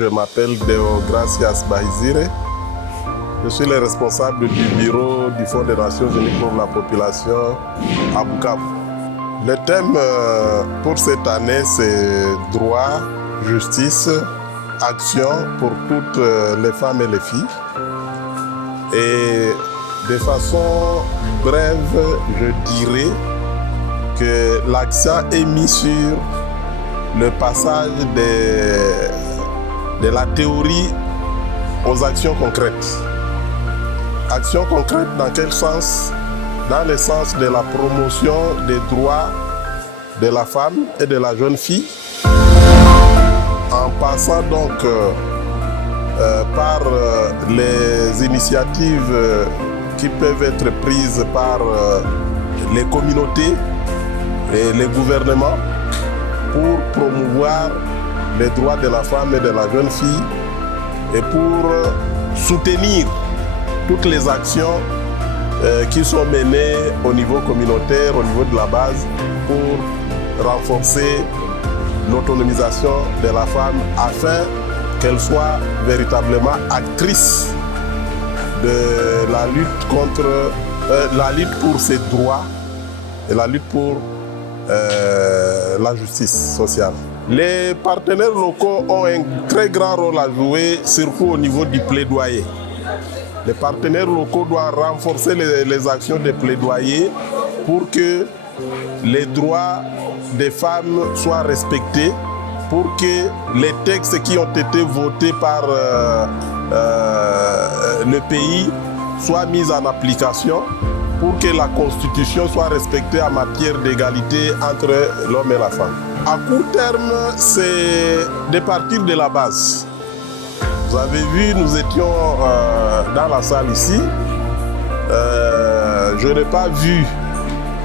je m'appelle Deo Gracias Bahizire. Je suis le responsable du bureau du Fonds des Nations Unies pour la population à Bukavu. Le thème pour cette année, c'est droit, justice, action pour toutes les femmes et les filles. Et de façon brève, je dirais que l'accent est mis sur le passage de la théorie aux actions concrètes. Actions concrètes dans quel sens? Dans le sens de la promotion des droits de la femme et de la jeune fille, en passant donc par les initiatives qui peuvent être prises par les communautés et les gouvernements pour promouvoir les droits de la femme et de la jeune fille et pour soutenir toutes les actions qui sont menées au niveau communautaire, au niveau de la base, pour renforcer l'autonomisation de la femme afin qu'elle soit véritablement actrice de la lutte contre la lutte pour ses droits et la lutte pour la justice sociale. Les partenaires locaux ont un très grand rôle à jouer, surtout au niveau du plaidoyer. Les partenaires locaux doivent renforcer les actions de plaidoyer pour que les droits des femmes soient respectés, pour que les textes qui ont été votés par le pays soient mis en application, pour que la Constitution soit respectée en matière d'égalité entre l'homme et la femme. À court terme, c'est de partir de la base. Vous avez vu, nous étions dans la salle ici. Je n'ai pas vu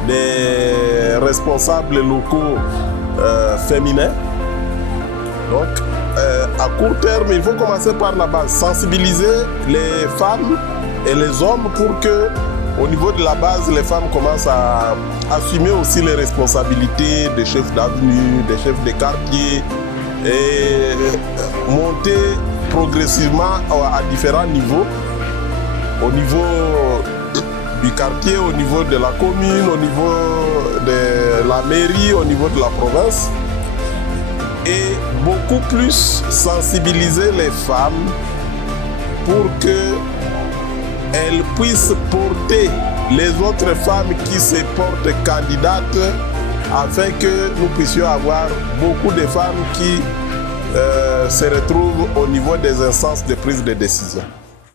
des responsables locaux féminins. Donc, à court terme, il faut commencer par la base, sensibiliser les femmes et les hommes pour que, au niveau de la base, les femmes commencent à assumer aussi les responsabilités des chefs d'avenue, des chefs de quartier et monter progressivement à différents niveaux, au niveau du quartier, au niveau de la commune, au niveau de la mairie, au niveau de la province, et beaucoup plus sensibiliser les femmes pour qu'elles puissent porter les autres femmes qui se portent candidates afin que nous puissions avoir beaucoup de femmes qui se retrouvent au niveau des instances de prise de décision.